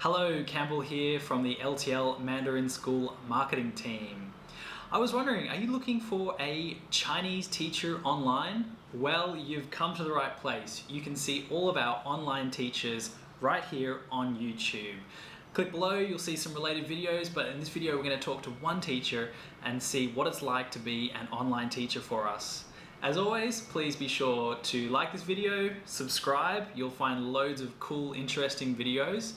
Hello, Campbell here from the LTL Mandarin School marketing team. I was wondering, are you looking for a Chinese teacher online? Well, you've come to the right place. You can see all of our online teachers right here on YouTube. Click below, you'll see some related videos, but in this video we're going to talk to one teacher and see what it's like to be an online teacher for us. As always, please be sure to like this video, subscribe, you'll find loads of cool, interesting videos.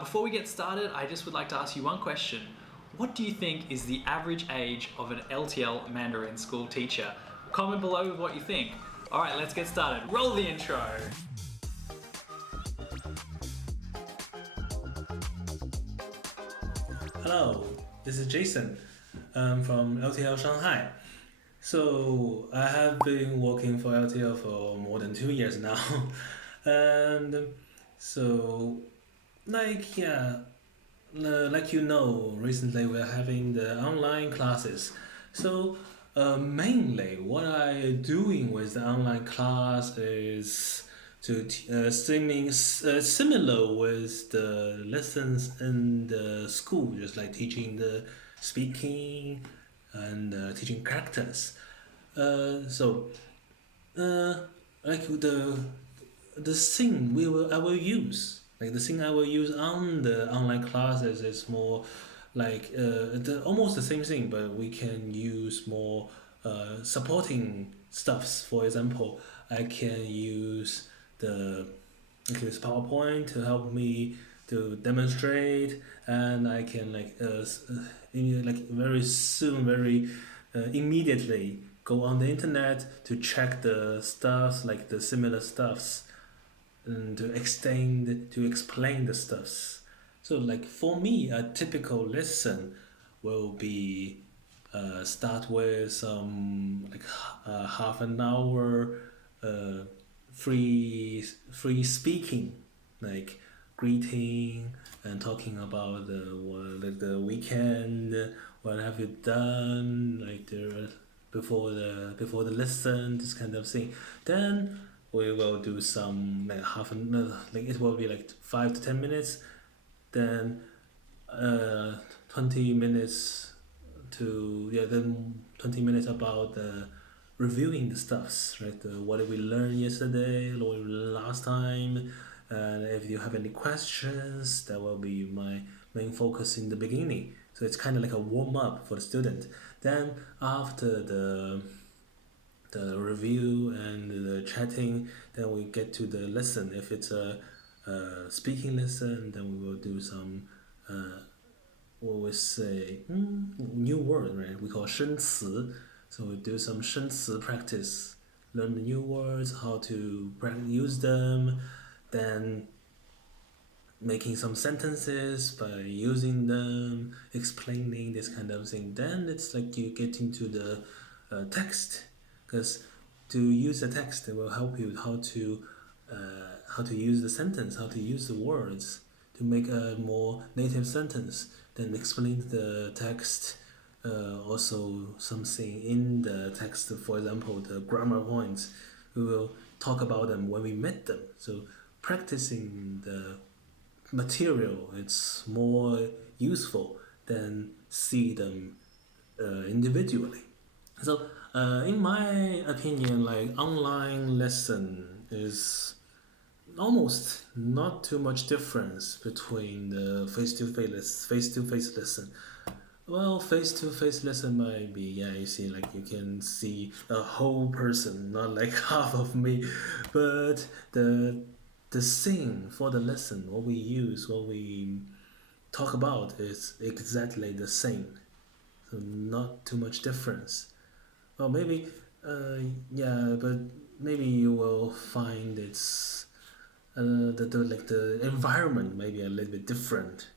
Before we get started, I just would like to ask you one question. What do you think is the average age of an LTL Mandarin School teacher? Comment below with what you think. Alright, let's get started. Roll the intro! Hello, this is Jason from LTL Shanghai. So I have been working for LTL for more than 2 years now, and so recently we're having the online classes. So mainly what I'm doing with the online class is similar with the lessons in the school, just like teaching the speaking and teaching characters. So like the thing I will use, like the thing I will use on the online classes is more like almost the same thing, but we can use more supporting stuffs. For example, I can use the PowerPoint to help me to demonstrate, and I can very soon, very immediately go on the internet to check the stuffs, like the similar stuffs, and to explain the stuffs. So like for me, a typical lesson will be start with some half an hour uh, free speaking, like greeting and talking about the weekend, what have you done, like before the lesson, this kind of thing. Then we will do some like it will be like 5 to 10 minutes. Then 20 minutes then 20 minutes about the reviewing the stuffs, right? What did we learn yesterday, what did we learn last time, and if you have any questions, that will be my main focus in the beginning. So it's kind of like a warm up for the student. Then after the review and the chatting, then we get to the lesson. If it's a speaking lesson, then we will do some what we say new word, right? We call 生词. So we do some 生词 practice, learn the new words, how to use them, then making some sentences by using them, explaining this kind of thing. Then it's like you get into the text, because to use the text, it will help you how to use the sentence, how to use the words to make a more native sentence. Then explain the text. Also something in the text, for example, the grammar points, we will talk about them when we met them. So practicing the material, it's more useful than see them individually. So in my opinion, like online lesson is almost not too much difference between the face-to-face lesson. Well, face-to-face lesson might be, yeah, you see, like you can see a whole person, not like half of me, but the thing for the lesson, what we use, what we talk about is exactly the same. So not too much difference. Well, maybe, yeah, but maybe you will find it's the environment maybe a little bit different,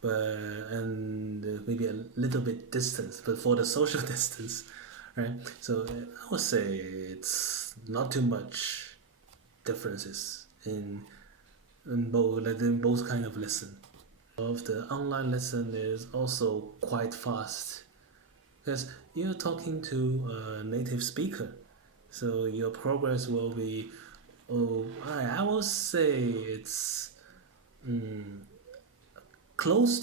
but and maybe a little bit distance, but for the social distance, right? So I would say it's not too much differences in both kind of lesson. Of the online lesson is also quite fast because you're talking to a native speaker, so your progress will be, oh, I will say it's close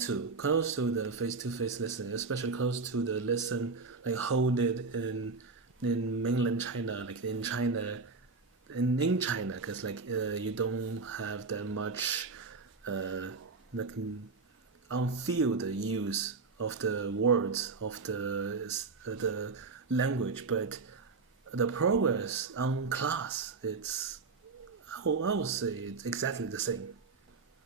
to the face-to-face lesson, especially close to the lesson like hold it in mainland China, like in China, in China, because like you don't have that much like on-field use of the words of the language, but the progress on class, I would say it's exactly the same.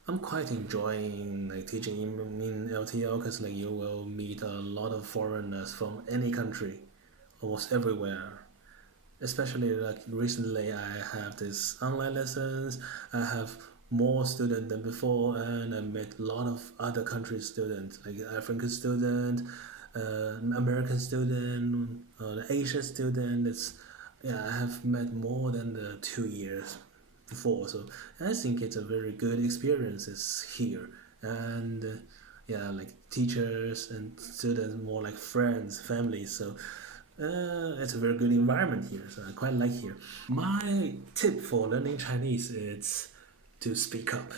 I'm quite enjoying like teaching in LTL because like you will meet a lot of foreigners from any country, almost everywhere. Especially like recently, I have this online lessons. I have more students than before, and I met a lot of other country students, like African student, American student, Asian student. It's yeah, I have met more than the 2 years before, so I think it's a very good experiences here, and yeah, like teachers and students more like friends, families. So it's a very good environment here, so I quite like here. My tip for learning Chinese is to speak up.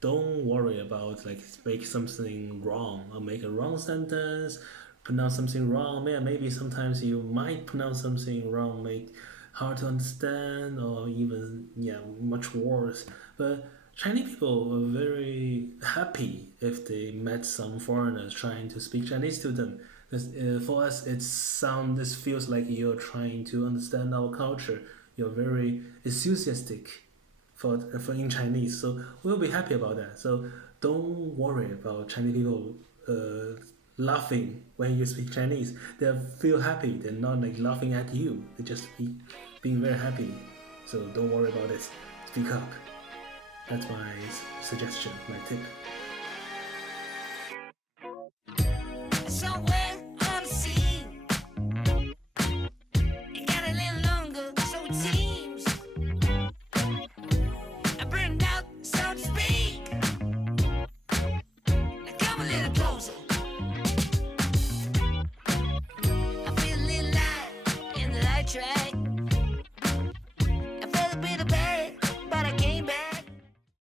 Don't worry about like make something wrong or make a wrong sentence, pronounce something wrong. Maybe sometimes you might pronounce something wrong, make hard to understand, or even yeah, much worse. But Chinese people are very happy if they met some foreigners trying to speak Chinese to them. Because for us, this feels like you're trying to understand our culture. You're very enthusiastic for in Chinese, so we'll be happy about that. So don't worry about Chinese people laughing when you speak Chinese. They feel happy. They're not like laughing at you. They just being very happy. So don't worry about it. Speak up. That's my suggestion, my tip. Somewhere on the sea, it got a little longer, so it seems. I burned out, so to speak. Now come a little closer. I feel a little light in the light track.